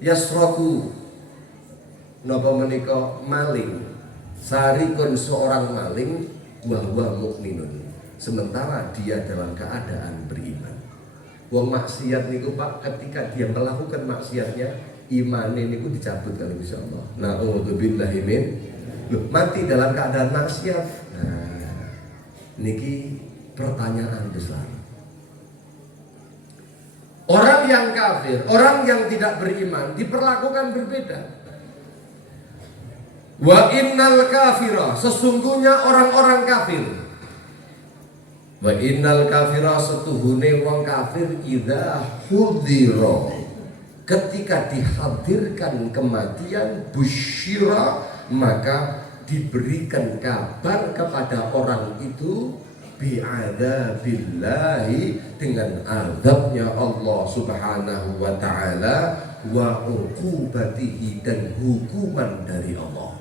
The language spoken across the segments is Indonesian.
yasroku napa menika maling, sarikun seorang maling wa huwa mukminun, sementara dia dalam keadaan beriman. Wong maksiat niku Pak, ketika dia melakukan maksiatnya, imane niku dicabut kali Gusti Allah. Na'udzubillahi min. Loh, mati dalam keadaan maksiat. Nah, niki pertanyaan besar. Orang yang kafir, orang yang tidak beriman diperlakukan berbeda. Wa innal kafira, sesungguhnya orang-orang kafir. Wa innal kafira, setuhune wong kafir idza hudira, ketika dihadirkan kematian, busyira, maka diberikan kabar kepada orang itu bi'adabillahi, dengan azabnya Allah Subhanahu wa ta'ala, wa uqubatihi, dan hukuman dari Allah.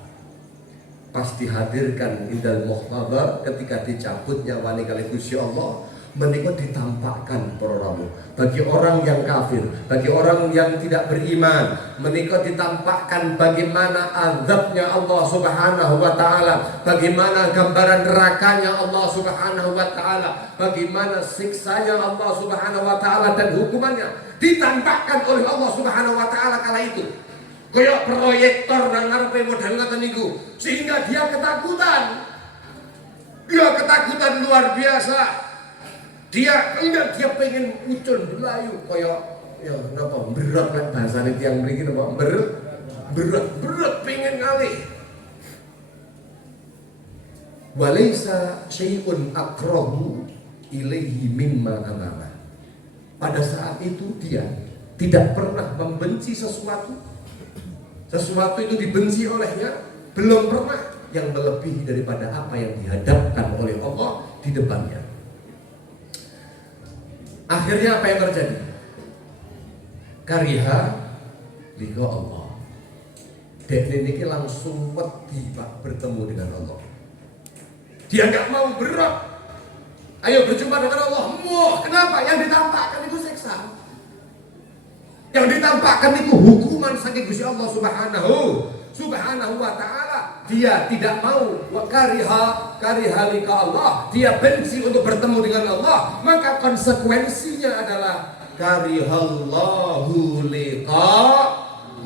Pas dihadirkan indal muhtadar, ketika dicabut nyawani kali Gusti Allah, menika ditampakkan para ramu. Bagi orang yang kafir, bagi orang yang tidak beriman, menika ditampakkan bagaimana azabnya Allah Subhanahu wa taala, bagaimana gambaran nerakanya Allah Subhanahu wa taala, bagaimana siksanya Allah Subhanahu wa taala dan hukumannya ditampakkan oleh Allah Subhanahu wa taala kala itu. Kayak proyektor dan ngarepe model ngoten niku, sehingga dia ketakutan. Dia ketakutan luar biasa. Dia pengen ucul belayu kayak ya napa berat kan bahasane tiyang mriki napa berat pengen ngalih. Walaysa syai'un akrahu ilaihi mimma amama. Pada saat itu dia tidak pernah membenci sesuatu itu dibenci olehnya, belum pernah yang melebihi daripada apa yang dihadapkan oleh Allah di depannya. Akhirnya apa yang terjadi? Kariha liqa Allah. Dek niki langsung wedi Pak bertemu dengan Allah. Dia nggak mau berat. Ayo berjumpa dengan Allah. Kenapa? Yang ditampakkan itu siksa. Yang ditampakkan itu hukuman saking Gusti Allah Subhanahu wa ta'ala. Dia tidak mau, wa kariha liqa Allah, dia benci untuk bertemu dengan Allah, maka konsekuensinya adalah karihallahu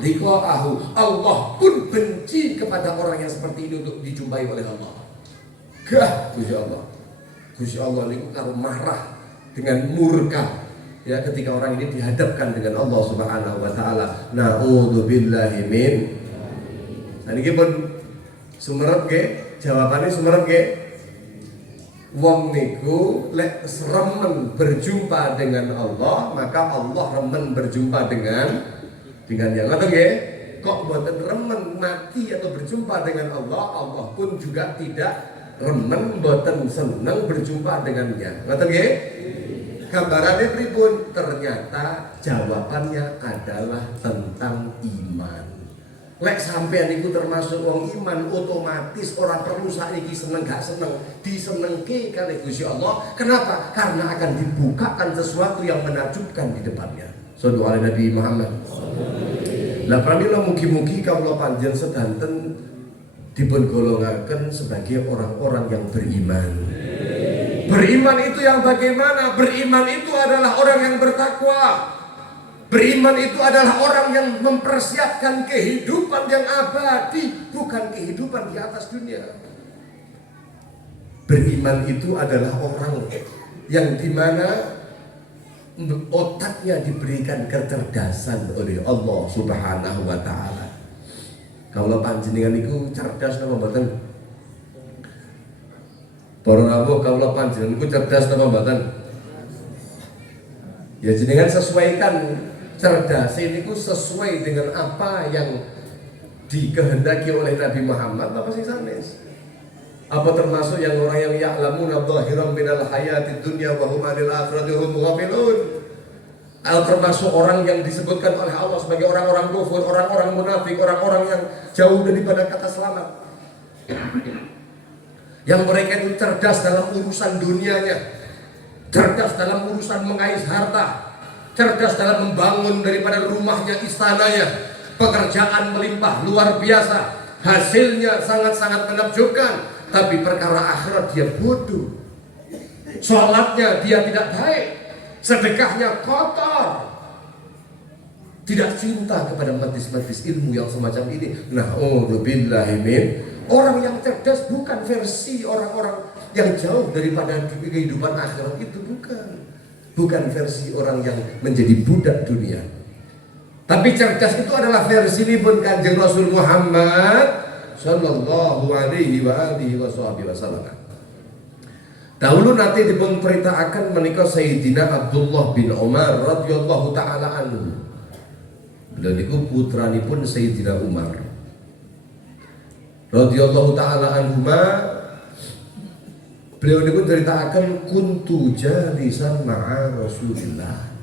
liqa'ahu. Allah pun benci kepada orang yang seperti ini untuk dijumpai oleh Allah. Gusti Allah niku karo marah dengan murka ya ketika orang ini dihadapkan dengan Allah Subhanahu wa taala. Na'udzubillahi min. Niki pun sumerep nggih, jawabane sumerep nggih. Wong niku lek remen berjumpa dengan Allah, maka Allah remen berjumpa dengan yang ngoten nggih. Kok mboten remen mati atau berjumpa dengan Allah, Allah pun juga tidak remen mboten seneng berjumpa dengannya. Ngoten nggih? Gambarannya pripun? Ternyata jawabannya adalah tentang iman. Lek sampean iku termasuk wong iman, otomatis orang perlu saiki seneng gak seneng, disenengke kali Gusti Allah. Kenapa? Karena akan dibukakan sesuatu yang menakjubkan di depannya. Sallallahu alaihi Nabi Muhammad. Lah pramila mugi-mugi kawula panjenengan sedanten dipun golongaken sebagai orang-orang yang beriman. Beriman itu yang bagaimana? Beriman itu adalah orang yang bertakwa. Beriman itu adalah orang yang mempersiapkan kehidupan yang abadi, bukan kehidupan di atas dunia. Beriman itu adalah orang yang dimana otaknya diberikan kecerdasan oleh Allah Subhanahu wa ta'ala. Kalau panjenengan itu cerdas apa mboten? Para rawuh kawula panjenengan niku cerdas napa mboten? Ya jenengan sesuaikan cerdas niku sesuai dengan apa yang dikehendaki oleh Nabi Muhammad apa sing sanes? Apa termasuk yang orang yang ya'lamuna dhahiran minal hayatid dunya wa hum 'anil akhirati hum ghafilun? Termasuk orang yang disebutkan oleh Allah sebagai orang-orang kufur, orang-orang munafik, orang-orang yang jauh daripada kata selamat. Yang mereka itu cerdas dalam urusan dunianya, cerdas dalam urusan mengais harta, cerdas dalam membangun daripada rumahnya, istananya, pekerjaan melimpah luar biasa, hasilnya sangat-sangat menakjubkan, tapi perkara akhirat dia bodoh. Sholatnya dia tidak baik, sedekahnya kotor, tidak cinta kepada majlis-majlis ilmu yang semacam ini. Na'udzubillahi min. Orang yang cerdas bukan versi orang-orang yang jauh daripada kehidupan akhirat itu, bukan versi orang yang menjadi budak dunia. Tapi cerdas itu adalah versi ini pun Kanjeng Rasul Muhammad sallallahu alaihi wa alihi wasallam. Dahulu nanti diperintahkan menikah Sayyidina Abdullah bin Umar radhiyallahu taala anhu. Beliau niku putranipun Sayyidina Umar radhiyallahu taala anhuma. Beliau niku ceritakan kuntu jalisan ma'a Rasulillah.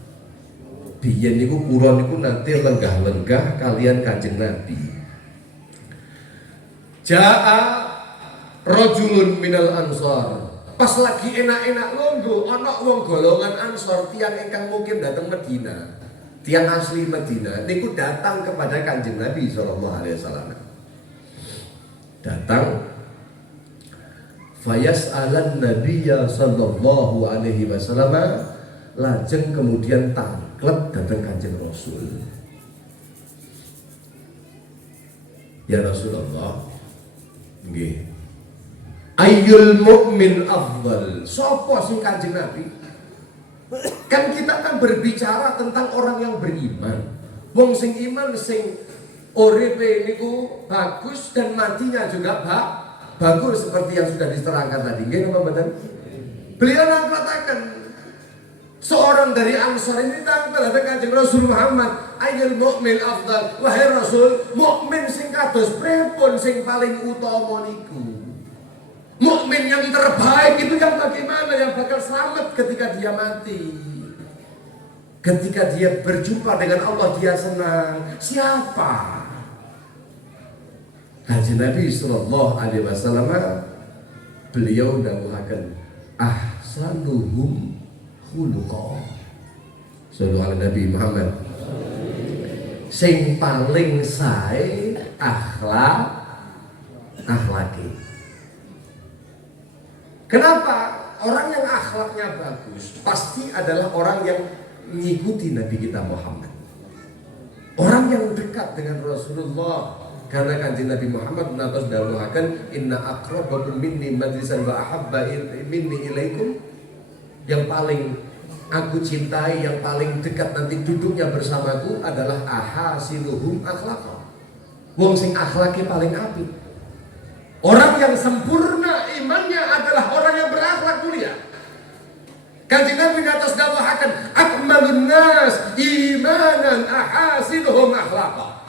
Biyen niku kula niku nanti lenggah-lenggah kalian Kanjeng Nabi. Ja'a rajulun minal ansar. Pas lagi enak-enak longgo, ana wong golongan Ansor, tiang ingkang mungkin datang Medina, tiang asli Medina, niku datang kepada Kanjeng Nabi sallallahu alaihi wasallam. Datang fayas'alan nabiyya sallallahu alaihi wasallam, lajeng kemudian tangklet datang Kanjeng Rasul. Ya Rasulullah, nggih. Ayyul mu'min afdal. Sopo sing Kanjeng Nabi? Kan kita kan berbicara tentang orang yang beriman. Wong sing iman sing uripe niku bagus dan matinya juga bagus seperti yang sudah diterangkan tadi. Nggih napa mboten? Beliau mengatakan seorang dari Ansar ini tampil ada Kanjeng Rasul Muhammad, ayyul mu'min afdal. Wahai Rasul, mukmin sing kados pripun sing paling utama niku? Mukmin yang terbaik itu yang bagaimana, yang bakal selamat ketika dia mati, ketika dia berjumpa dengan Allah dia senang. Siapa? Kanjeng Nabi sallallahu alaihi wasallam beliau dawuhaken ahsanuhum khuluqa. Sallallahu alaihi Nabi Muhammad. Sing paling sae akhlake. Kenapa? Orang yang akhlaknya bagus pasti adalah orang yang mengikuti Nabi kita Muhammad, orang yang dekat dengan Rasulullah. Karena Kanjeng Nabi Muhammad menatos dawuhaken inna aqrabakum minni majlisan wa ahabba minni ilaikum. Yang paling aku cintai, yang paling dekat nanti duduknya bersamaku adalah ahasinuhum akhlaqa. Wong sing akhlake paling apik. Orang yang sempurna imannya adalah orang yang berakhlak mulia. Kanjeng Nabi atas dawuhaken akmalun nas imanan ahasinuhum akhlaqa.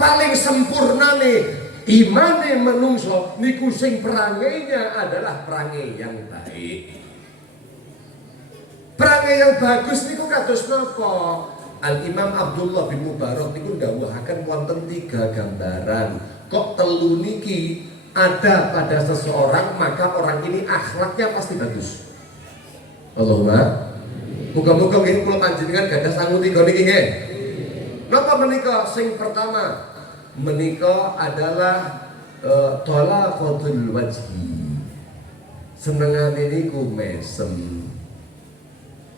Paling sempurna nih imane menungso niku sing perangainya adalah perangai yang baik. Perangai yang bagus niku kados napa? Al-Imam Abdullah bin Mubarak niku dawuhaken wonten 3 gambaran. Kok telu niki ada pada seseorang, maka orang ini akhlaknya pasti bagus. Allahumma muga-muga nggih kula panjenengan gadah sangu 3 niki nggih. Napa menika? Sing pertama menika adalah talaqatul wajhi. Senengane niku mesem.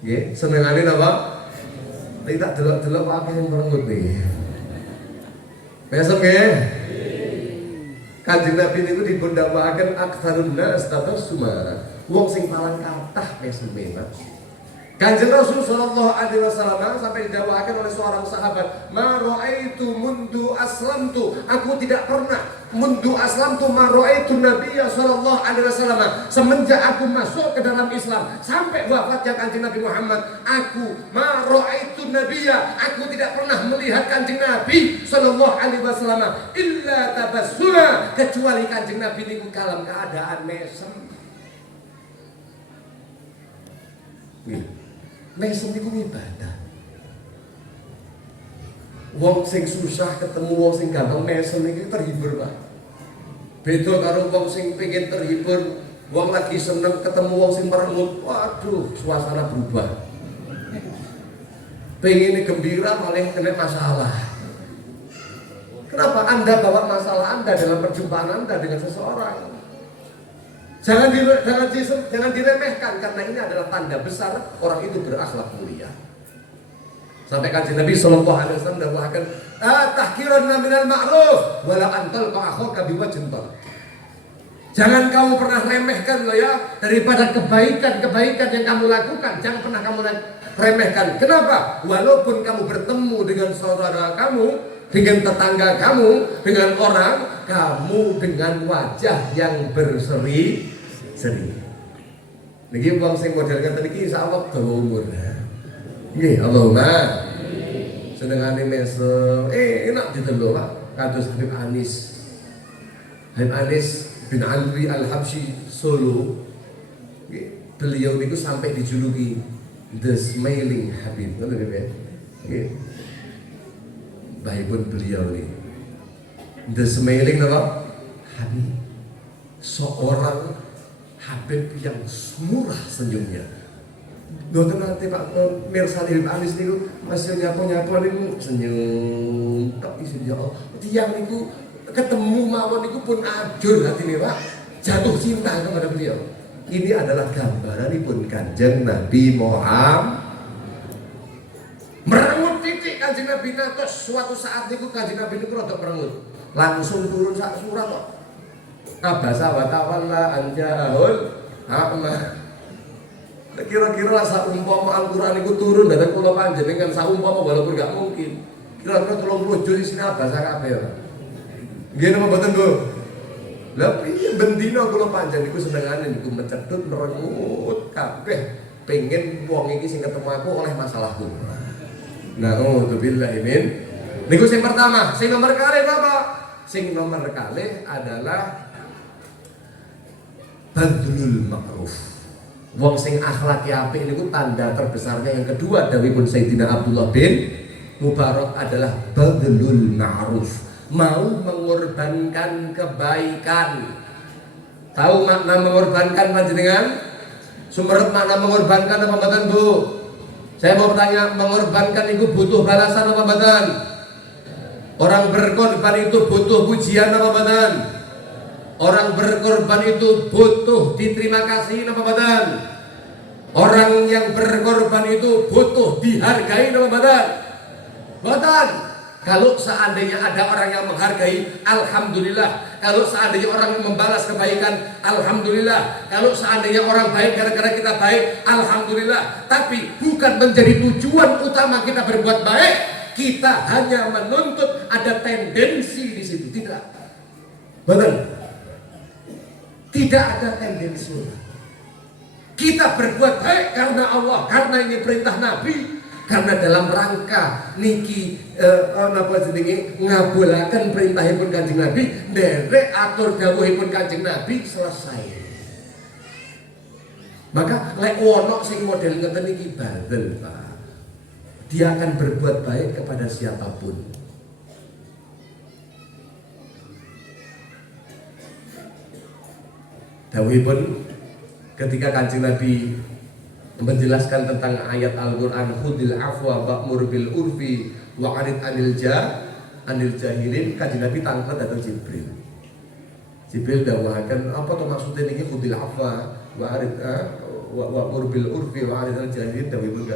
Nggih, senengane napa? Tidak delok-delok akeh sing merengut niki. Mesem nggih. Kanjeng Nabi niku dipundhawaken aktsarun nas tabassuma. Wong sing paling kathah meseme. Kanjeng Rasul sallallahu alaihi wasallam sampai didhawuhaken oleh seorang sahabat, "Ma ra'aitu mundu aslamtu." Aku tidak pernah mundu aslamtu ma ra'aitu Nabiyya sallallahu alaihi wasallam. Semenjak aku masuk ke dalam Islam sampai wafatnya Kanjeng Nabi Muhammad, aku ma ra'aitu Nabiyya, aku tidak pernah melihat Kanjeng Nabi sallallahu alaihi wasallam illa tabassuma, kecuali Kanjeng Nabi niku dalam keadaan mesem. Mesem itu ibadah. Wong sing susah ketemu wong sing gampang mesem iki terhibur, Pak. Beda karo wong sing pengen terhibur, wong lagi seneng ketemu wong sing merengut, waduh, suasana berubah. Pengen gembira malah kena masalah. Kenapa Anda bawa masalah Anda dalam perjumpaan Anda dengan seseorang? Jangan diremehkan, karena ini adalah tanda besar orang itu berakhlak mulia. Sampai kanjeng Nabi sallallahu alaihi wasallam mengatakan, tahkiran minal ma'ruf wala antal akhaka biwajhin talaq. Jangan kamu pernah remehkan loh ya, daripada kebaikan yang kamu lakukan, jangan pernah kamu remehkan. Kenapa? Walaupun kamu bertemu dengan saudara kamu, dengan tetangga kamu, dengan orang, kamu dengan wajah yang berseri-seri. Niki wong sing model ngeten iki insyaallah dawa umur. Nggih, Allahumma. Senengane mesem, enak didelok Pak, kados Habib Anis. Habib Anis bin Alwi Al-Habsyi Solo. Beliau niku sampai dijuluki The Smiling Habib. Ngoten nggih. Nggih. Bahipun beliau nih The Smiling apa? Habib. Seorang Habib yang murah senyumnya. Mboten nate Pak mirsani Habib Anis niku masih nyapo-nyapo niku senyum tok isin ya Allah. Tiyang niku ketemu mawon niku pun ajur hatine Pak. Jatuh cinta kepada beliau. Ini adalah gambaranipun Kanjeng Nabi Muhammad. Merengut titik Kanjeng Nabi natos suatu saat niku Kanjeng Nabi niku rada merengut. Langsung turun sak surat kok. Abasa wa tawalla anjahul a'ma. Kira-kira saumpama Al-Qur'an niku turun dhateng kula panjenengan saumpama walaupun enggak mungkin. Kira-kira 30 juz isine abasa kabeh. Nggih napa mboten, Bu? Lah piye bendina kula panjenengan niku senengane niku mencedhut merengut kabeh pengen wong iki sing ketemu aku oleh masalahku. Na'udzubillahi min. Niku sing pertama, sing nomor kalih napa? Sing nomor kalih adalah badlul ma'ruf. Wong sing akhlake apik niku tanda terbesarnya yang kedua dawuhipun Sayyidina Abdullah bin Mubarak adalah badlul ma'ruf. Mau mengorbankan kebaikan. Tahu makna mengorbankan panjenengan? Sumerep makna mengorbankan apa mboten, Bu? Saya mau bertanya, mengorbankan itu butuh balasan apa mboten? Orang berkorban itu butuh pujian apa mboten? Orang berkorban itu butuh diterima kasih apa mboten? Orang yang berkorban itu butuh dihargai apa mboten? Mboten. Kalau seandainya ada orang yang menghargai, alhamdulillah. Kalau seandainya orang yang membalas kebaikan, alhamdulillah. Kalau seandainya orang baik gara-gara kita baik, alhamdulillah. Tapi bukan menjadi tujuan utama kita berbuat baik. Kita hanya menuntut ada tendensi di situ, tidak. Betul. Tidak ada tendensi. Kita berbuat baik karena Allah, karena ini perintah Nabi. Karena dalam rangka niki ngabulaken perintahipun Kanjeng Nabi, nderek atur dawuhipun Kanjeng Nabi, selesai. Maka lek ono sing model ngeten iki badel, Pak. Dia akan berbuat baik kepada siapapun. Dawuhipun ketika Kanjeng Nabi menjelaskan tentang ayat Al-Quran, khudil afwa wa'mur bil urfi wa'arid anil jahilin, Kanjeng Nabi tangkap datang Jibril. Jibril dawuhaken apa to maksudnya niki khudil afwa wa'mur bil urfi wa'arid anil jahilin. Dawuhipun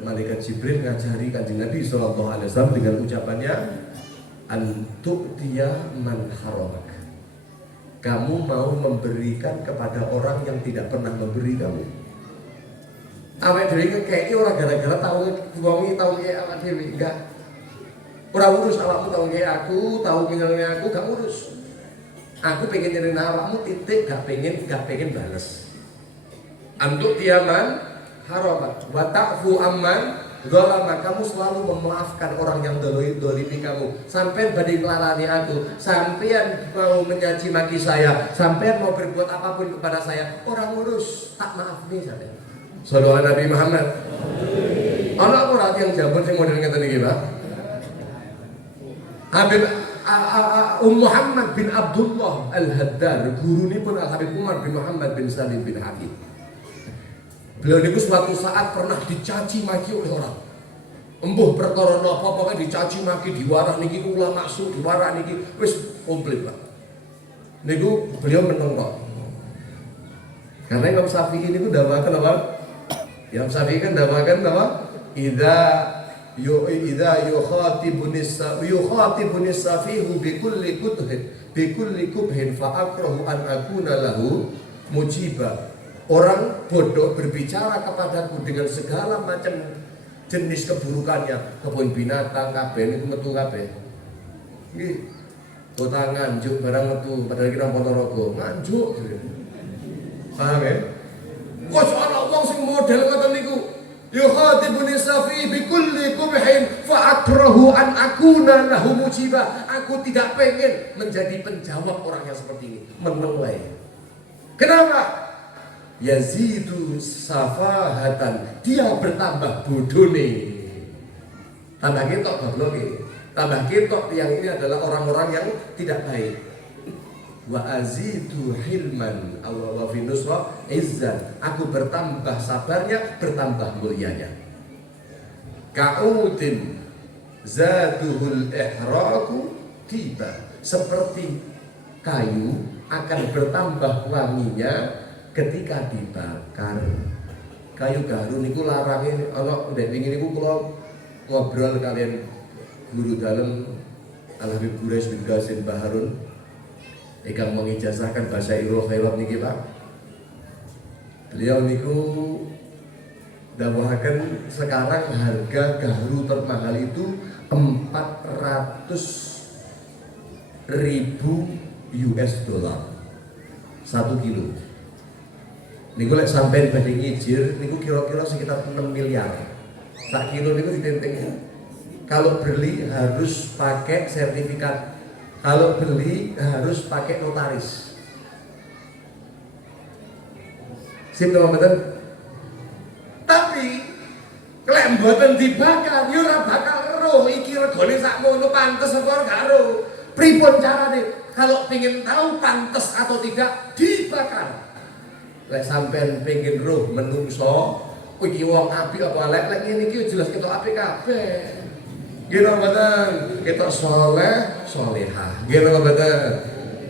malaikat Jibril ngajari Kanjeng Nabi sallallahu alaihi wasallam dengan ucapannya antuk dia man haramak. Kamu mau memberikan kepada orang yang tidak pernah memberi kamu. Awake dhewe kekeki ora gara-gara tau wongi tau kek awake dhewe, enggak. Ora urus awakmu tau kek aku, tau ngenelne aku, gak urus. Aku pengen nyenengin awakmu titik, gak pengen bales. Antuk tiaman haramat wa ta'fu amman dzalama. Kamu selalu memaafkan orang yang dolimi kamu. Sampai badhe nglarani aku, sampean mau mencaci maki saya, sampean mau berbuat apapun kepada saya, orang urus, tak maafni sampean. Sallallahu Nabi Muhammad. Ana ora yang jabat sing model ngeten iki, Pak? Habib Muhammad bin Abdullah Al-Haddad, gurunipun Al-Habib Umar bin Muhammad bin Salim bin Habib. Beliau niku suatu saat pernah dicaci maki oleh orang. Embuh perkara napa pokoke dicaci maki diwarah niki ulama su diwarah niki wis komplit Pak. Niku beliau meneng kok. Karena Imam Syafi'i niku ndawakaken apa? Imam Syafi'i kan ndawakaken apa? Idza yukhatibun safihu bikulli kubhin fa akrahu an akuna lahu mujiba. Orang bodoh berbicara kepadaku dengan segala macam jenis keburukannya, kebun binatang kabeh niku metu kabeh. Nggih. Kota Nganjuk barang metu padahal kita Ponorogo, Nganjuk. Paham ya? Kok ana wong sing model ngoten niku. Yukhatibuni safi bi kulli kubhin fa akrahu an akuna lahu mujiba. Aku tidak pengen menjadi penjawab orang yang seperti ini. Meneng wae. Kenapa? Yazidu safahatan, dia bertambah bodone. Tambah ketok goblok iki. Tambah ketok yang ini adalah orang-orang yang tidak baik. Wa azidu hilman wa fi nusra izzan, aku bertambah sabarnya, bertambah mulianya. Ka'udin zaduhul ihraku tiba, seperti kayu akan bertambah wanginya ketika dibakar. Kayu garu niku larange ana ndek wingi niku kula ngobrol kalian guru dalam Al-Habib Quraish bin Qasim Baharun ingkang mengijazahkan bahasa Irul Khairat niki Pak. Beliau niku dawuhaken sekarang harga garu termahal itu 400.000 US dollar 1 kilo. Niku lek sampean badhe ngijir niku kira-kira sekitar 6 miliar. Sak kilo niku ditenteng. Kalau beli harus pakai sertifikat. Kalau beli harus pakai notaris. Sip teman-teman. Tapi lek mboten dibakar yo ora bakal roh iki regane sakmono pantes apa gak roh. Pripun carane? Kalau pengen tahu pantes atau tidak dibakar. Lek sampean pengen roh menungso, iki wong apik apa lek ngene iki jelas ketok apik kabeh. Nggih mboten, ketok saleh, salehah. Nggih mboten.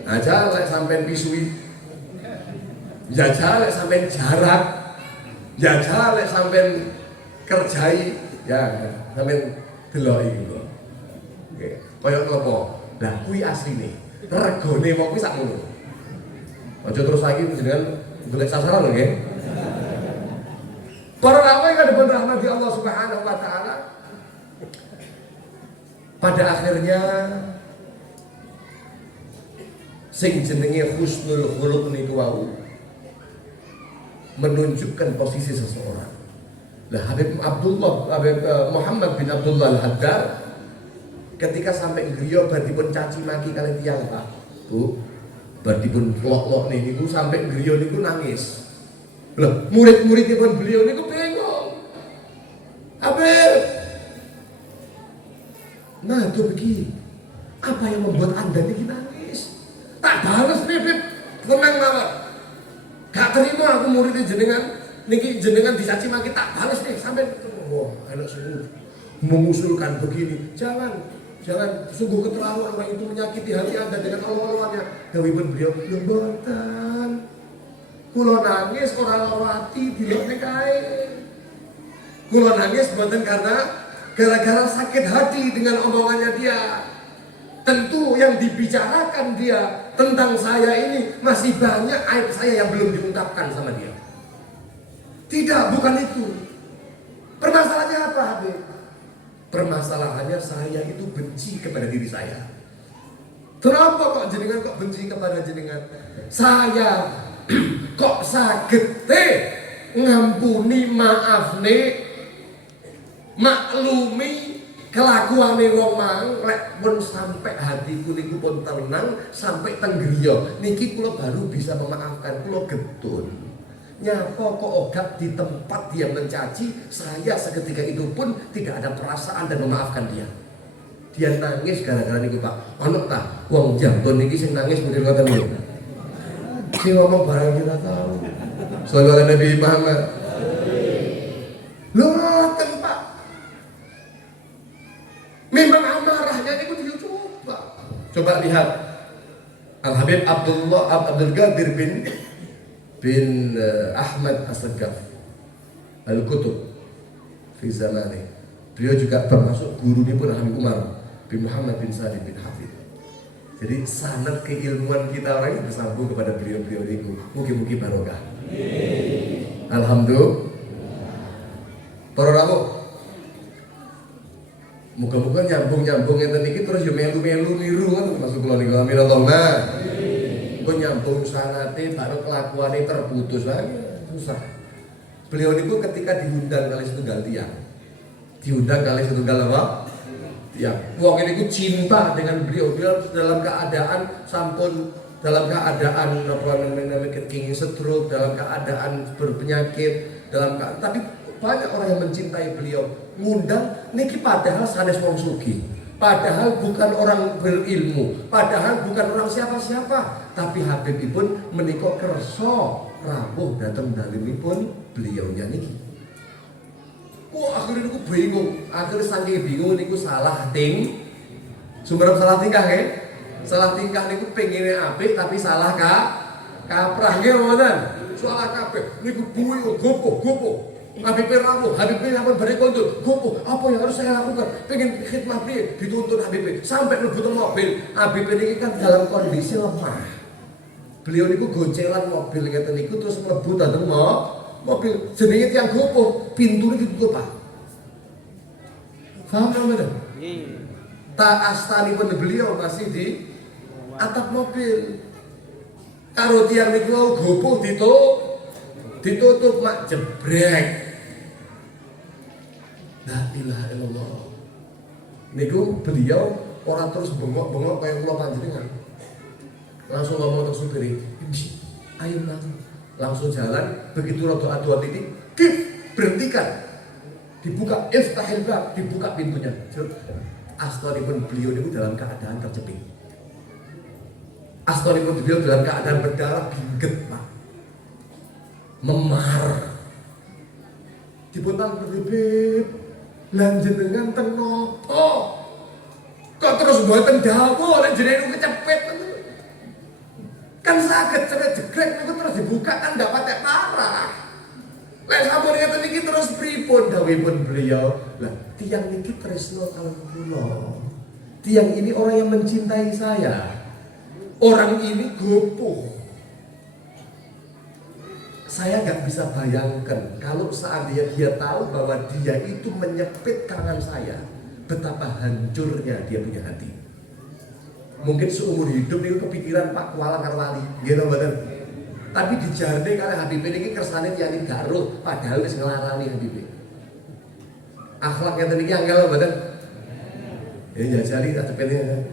Aja lek sampean pisui. Jajal lek sampean jarak. Jajal lek sampean kerjai, ya sampean delok iki kok. Nggih, kaya ngopo? Lah kuwi asline. Regane wong kuwi sakmono. Aja terus lagi jenengan golek sasaran lho nggih. Para ulama yang dipun rahmati Allah Subhanahu wa taala, pada akhirnya sing jenenge husnul khuluq niku wau menunjukkan posisi seseorang. Lah Habib Muhammad bin Abdullah Al-Haddad ketika sampai griya bar dipun caci maki kalian tiyang Pak, Bu, bar dipun lok-lok niku sampai griya niku nangis. Lah murid-muridipun beliau niku bingung. Habib, nah itu begini, apa yang membuat Anda niki nangis? Tak balas Habib, tenang mawon. Gak terima aku muridnya jenengan niki jenengan dicaci maki tak balas nih sampai wah enak sungguh mengusulkan begini. Jangan sungguh keterlaluan orang itu menyakiti hati Anda dengan Allah-Allahnya. Dawuhipun beliau, lho mboten. Kula nangis ora lawati dilokne kae. Kula nangis mboten karena gara-gara sakit hati dengan omongannya dia. Tentu yang dibicarakan dia tentang saya ini masih banyak aib saya yang belum diungkapkan sama dia. Tidak, bukan itu. Permasalahannya apa, Habib? Permasalahannya saya itu benci kepada diri saya. Kenapa kok jenengan kok benci kepada jenengan? Saya kok sagete ngampuni maafne maklumi kelakuane wong mang lek pun sampai hatiku niku pun tenang sampai tenggriya niki kula baru bisa memaafkan. Kula getun nyapa kok ogak di tempat dia mencaci saya seketika itu pun tidak ada perasaan dan memaafkan dia. Dia nangis gara-gara niku Pak. Ono ta wong jambon niki sing nangis model ngoten niku. Sing ngomong barang kita tahu. Sallallahu Nabi Muhammad. Lho ngoten Pak. Coba lihat Al Habib Abdul Qadir bin Ahmad As-Saggaf Al-Kutub fi zamani. Beliau juga termasuk guru pun Habib Umar bin Muhammad bin Salim bin Hafid. Jadi sanad keilmuan kita orang yang bersambung kepada beliau-beliau itu. Mugi-mugi barokah. Alhamdulillah. Para rawuh, muga-muga nyambung ngeten iki terus yo melu-melu niru ngoten maksud kula niku. Amin Allahumma. Kok nyambung sanate baru kelakuane terputus lagi susah. Beliau niku ketika diundang kali setunggal tiang. Diundang kali setunggal apa? Tiang. Wong niku cinta dengan beliau dalam keadaan sampun dalam keadaan kenging stroke, dalam keadaan berpenyakit, tapi banyak orang yang mencintai beliau. Ngundang niki padahal sanes wong sugih, padahal bukan orang berilmu, padahal bukan orang siapa-siapa, tapi Habibipun menika kersa rawuh dhateng dalemipun beliaunya niki. Wah, akhirnya niku bingung, akhirnya saking bingung niku salah sumber salah tingkah nggih. Salah tingkah niku pengine apik tapi salah kaprah nggih mboten. Salah kabeh niku buwi gopo. Habib rawuh, Habib ampun bare kondur. Gopo, apa yang harus saya lakukan? Pengen khidmah piye? Dituntut Habib sampai mlebu mobil. Habib niki kan dalam kondisi lemah. Beliau niku goncelan mobil ngeten niku terus mlebu dateng mobil. Jenenge tiyang gopo, pintune ditutup, Pak. Paham mboten? Tak astanipun beliau masih di atap mobil. Karo tiang niku gopo ditutup mak jebrek. La ilaha illallah. Niku beliau orang terus bengok-bengok kayak kula panjenengan. Langsung ngomong ke supir, ayo langsung jalan. Begitu rada adu titik, berhentikan. Dibuka, iftahil bab, dibuka pintunya. Astoripun beliau itu dalam keadaan terjepit. Astoripun beliau dalam keadaan berdarah bingget, Pak. Memar. Diputar berbebek. Lanjut dengan tenopo. Kok terus buatan dawuh oleh jenengan kecepet. Kan sakit cerai jegrek itu terus dibuka kan dapat parah. Lek sampun ngeten iki terus pripun dawuhipun beliau? Lah, tiang niki tresno kalih kula. Tiang ini orang yang mencintai saya. Orang ini gopoh. Saya nggak bisa bayangkan kalau seandainya dia tahu bahwa dia itu menyepit tangan saya, betapa hancurnya dia punya hati. Mungkin seumur hidup itu kepikiran Pak Kuala Karwali, gitu bener. Tapi dijarne kali Habib ini kersane tiyang garuh, padahal wis nglarani Habib. Akhlak ngeten iki angel mboten? Ya jajali tak cepene.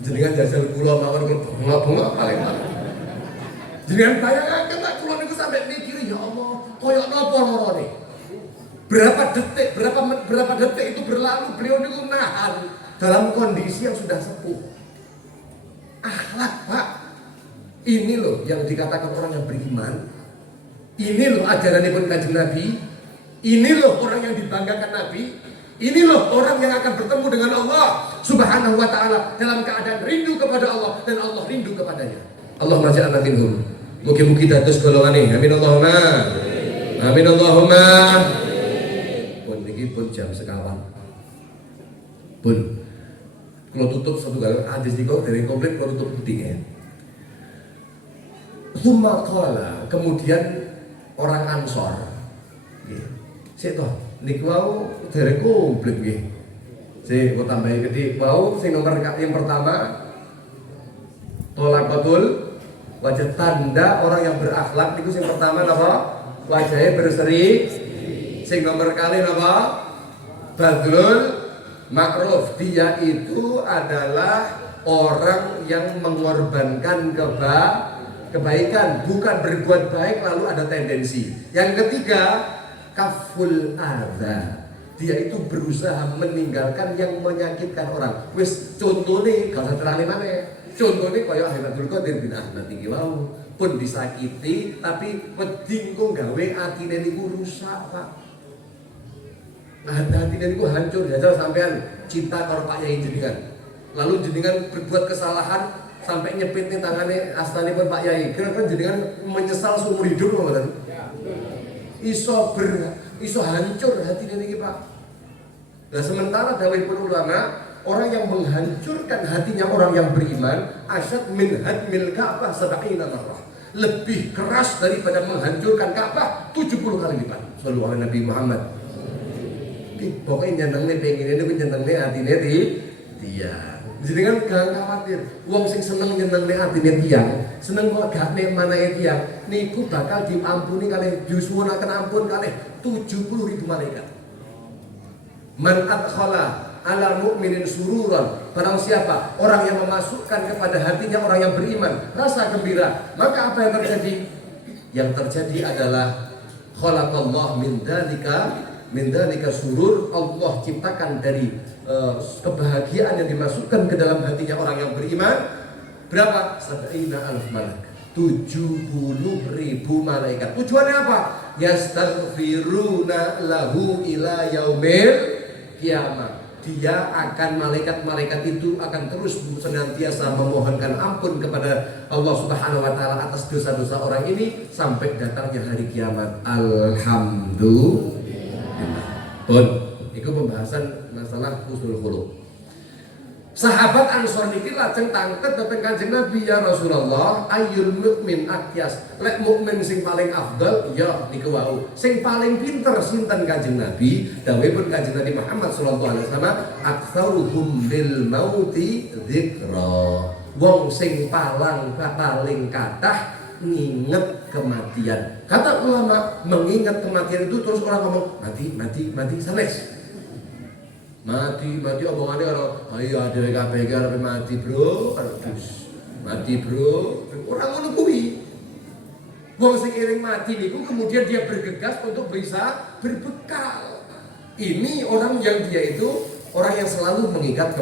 Jenengan jajal kula mawon bengok-bengok paling. Jenengan bayangaken tak kula niku sampai mikir ya Allah, koyo napa lorone? Berapa detik itu berlalu beliau niku nahan dalam kondisi yang sudah sepuh. Akhlak, Pak. Ini loh yang dikatakan orang yang beriman. Ini loh ajaranipun Kanjeng Nabi. Ini loh orang yang dibanggakan Nabi. Ini loh orang yang akan bertemu dengan Allah Subhanahu wa ta'ala dalam keadaan rindu kepada Allah dan Allah rindu kepadanya. Allahumma ja'alna minhum. Mugi-mugi dados golongane. Amin Allahumma. Amin Allahumma. Pun niki pun jam sekawan. Pun kalau tutup satu kali hadis niku dari komplit kalau tutup putingnya. Tsumma qala, kemudian orang Ansor. Nggih. Sik to, niku wau dereng komplit nggih. Sik kok tambahi gede wau sing nomor yang pertama tolaqatul wajah, tanda orang yang berakhlak niku sing pertama napa? Wajahnya berseri. Sing nomor kali napa? Badrul makruf. Dia itu adalah orang yang mengorbankan kebaikan, bukan berbuat baik lalu ada tendensi. Yang ketiga, kaful adza. Dia itu berusaha meninggalkan yang menyakitkan orang. Wis contone gak usah terang maneh. Contone kaya Abdul Qadir bin Ahmad iki wau, pun disakiti tapi wedi kok gawe atine niku rusak, Pak. Nah, atine niku hancur ya sampean cinta karo Pak Yai jenengan. Lalu jenengan berbuat kesalahan sampai nyepit nih tangannya astani pun Pak Yai. Kira-kira jenengan menyesal seumur hidup loh kan? Iso hancur hati ini Pak. Nah sementara dawuhipun ulama, orang yang menghancurkan hatinya orang yang beriman asyad min hadmil Ka'bah sab'ina marrah. Lebih keras daripada menghancurkan Ka'bah 70 kali lipat. Sallallahu alaihi Nabi Muhammad. Pokoknya nyenengne pengen ini nyenengne hatine dia. Jadi kan gak khawatir. Wong sing seneng nyenengne hatine tiyang, seneng kok gak nek manahe tiyang, niku bakal diampuni kalih disuwunaken ampun kalih 70.000 malaikat. Man adkhala ala mu'minin sururan, barang siapa orang yang memasukkan kepada hatinya orang yang beriman rasa gembira, maka apa yang terjadi? Yang terjadi adalah khalaqallah min dalika surur. Allah ciptakan dari kebahagiaan yang dimasukkan ke dalam hatinya orang yang beriman. Berapa? 70.000 malaikat, 70.000 malaikat. Tujuannya apa? Yastaghfiruna lahu ila yaumil kiamat. Dia akan, malaikat-malaikat itu akan terus senantiasa memohonkan ampun kepada Allah Subhanahu wa taala atas dosa-dosa orang ini sampai datangnya hari kiamat. Alhamdulillah. Pun itu pembahasan masalah husnul khuluq. Sahabat Ansor niki lajeng tangket dateng Kanjeng Nabi, ya Rasulullah, ayyul mukmin akyas. Lek mukmin sing paling afdal ya niku wau. Sing paling pinter sinten Kanjeng Nabi? Dawuhipun Kanjeng Nabi Muhammad sallallahu alaihi wasallam, aktsaruhum lil mauti dzikra. Wong sing paling kathah nginget kematian. Kata ulama, mengingat kematian itu terus orang ngomong mati sanes. Mati omongannya orang, ayo ada KPK harus mati bro, mati bro, orang ngono kuwi. Wong sing iring mati niku kemudian dia bergegas untuk bisa berbekal. Ini orang yang dia itu orang yang selalu mengingat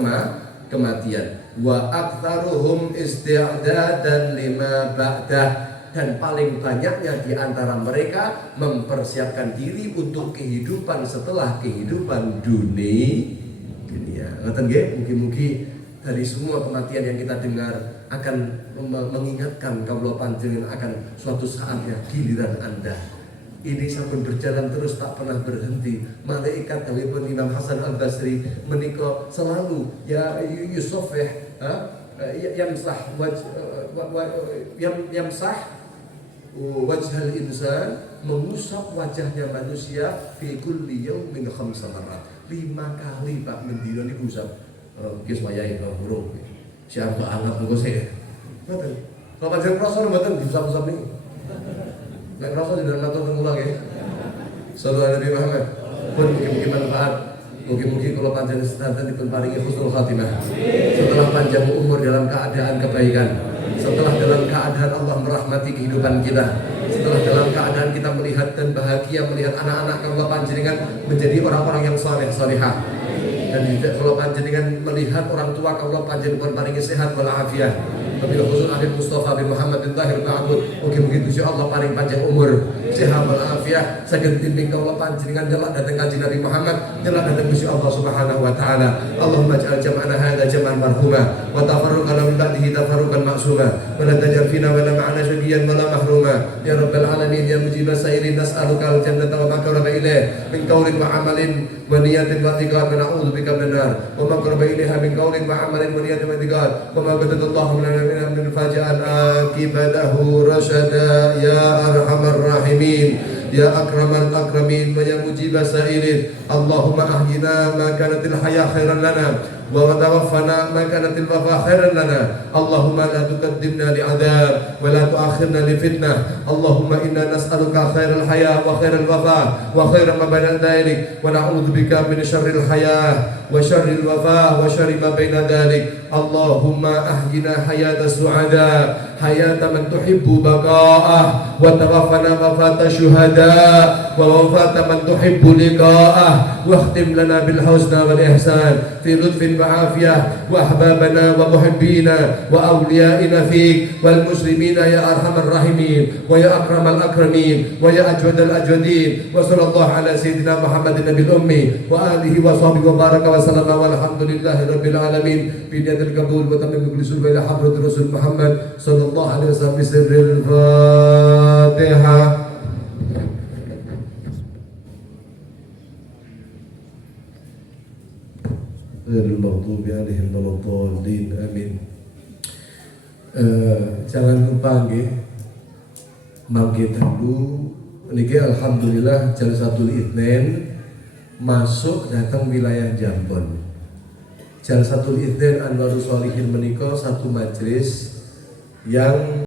kematian. Wa aktsaruhum isti'dadan lima ba'dah. Dan paling banyaknya di antara mereka mempersiapkan diri untuk kehidupan setelah kehidupan dunia. Ngoten nggih, mugi-mugi dari semua kematian yang kita dengar akan mengingatkan kawula panjenengan akan suatu saatnya giliran Anda. Ini sampun berjalan terus tak pernah berhenti. Malaikat dawuhipun Imam Hasan Al-Basri menika selalu ya yusofeh yamsah wajhal insan, mengusap wajahnya manusia fi kulli yaumin 5 marat. 5 kali Pak mendino niku usap. Nggih wayahe burung. Siapa anggap engko sik. Mboten. Kalau panjenengan krasa mboten diusap-usap niki. Nek krasa jenengan matur teng kula nggih. Sallallahu Nabi Muhammad. Pun mugi-mugi manfaat. Mugi-mugi kula panjenengan sedanten dipun paringi husnul khatimah. Setelah panjang umur dalam keadaan kebaikan. Setelah dalam keadaan Allah merahmati kehidupan kita, setelah dalam keadaan kita melihat dan bahagia melihat anak-anak kawula panjenengan menjadi orang-orang yang saleh salihah, dan juga kawula panjenengan melihat orang tua kawula panjenengan paringi sehat wal afiat. Wabil khusus Habib Mustafa bin Muhammad bin Tahir Ma'bud, mugi-mugi Gusti Allah paring panjang umur, sehat wal afiat, saged bimbing kawula panjenengan nyelak dhateng Kanjeng Nabi Muhammad, nyelak dhateng Gusti Allah Subhanahu wa taala. Allahumma ij'al jam'ana hadza jam'an marhuma wa tafarruqana min ba'dihi tafarruqan ma'suma wa la taj'al fina wa la ma'ana syaqiyyan wa la mahruma ya rabbal alamin ya mujibas sa'ilin nas'aluka al-jannata wa ma qaraba ilayhi min qawlin wa 'amalin wa niyatin wa i'tiqad wa na'udzu bika minan nar wa ma qaraba ilayha min qawlin wa 'amalin wa niyatin wa i'tiqad wa ma qadallahu lana min faja'an akibadahu rasyada ya arhamar rahimin ya akramal akramin wa ya mujibas sa'ilin. Allahumma ahyina ma kanatil haya khairan lana wa tawaffana ma kanatil wafa khairan lana. Allahumma la tuqaddimna li'adzab wa la tu'akhirna li fitnah. Allahumma inna nas'aluka khairal haya wa khairal wafa wa khairal ma baina dzalik wa na'udzu bika min syarril haya wa syarril wafa wa syarri ma baina dzalik. Allahumma ahyina hayata su'ada hayata man tuhibbu baqa'ah wa tawaffana wafata syuhada wa wafata man tuhibbu liqa'ah wa khtim lana bil husna wal ihsan fi lutfin بعافية وأحبابنا ومحبينا وأوليائنا فيك والمسلمين يا أرحم الراحمين ويا أكرم الأكرمين ويا أجود الأجودين. وصلى الله على سيدنا محمد النبي الأمي وآله وصحبه وبارك وسلم والحمد لله رب العالمين بنية القبول وتمم كل سلوك إلى حضرة رسول محمد صلى الله عليه وسلم بسر الفاتحة. غير المغضوب عليهم ولا الضالين آمين. Jangan lupa nggih mangke dulu niki alhamdulillah Jalsatul Itsnain masuk datang wilayah Jambon. Jalsatul Itsnain Anwarus Shalihin menika satu majelis yang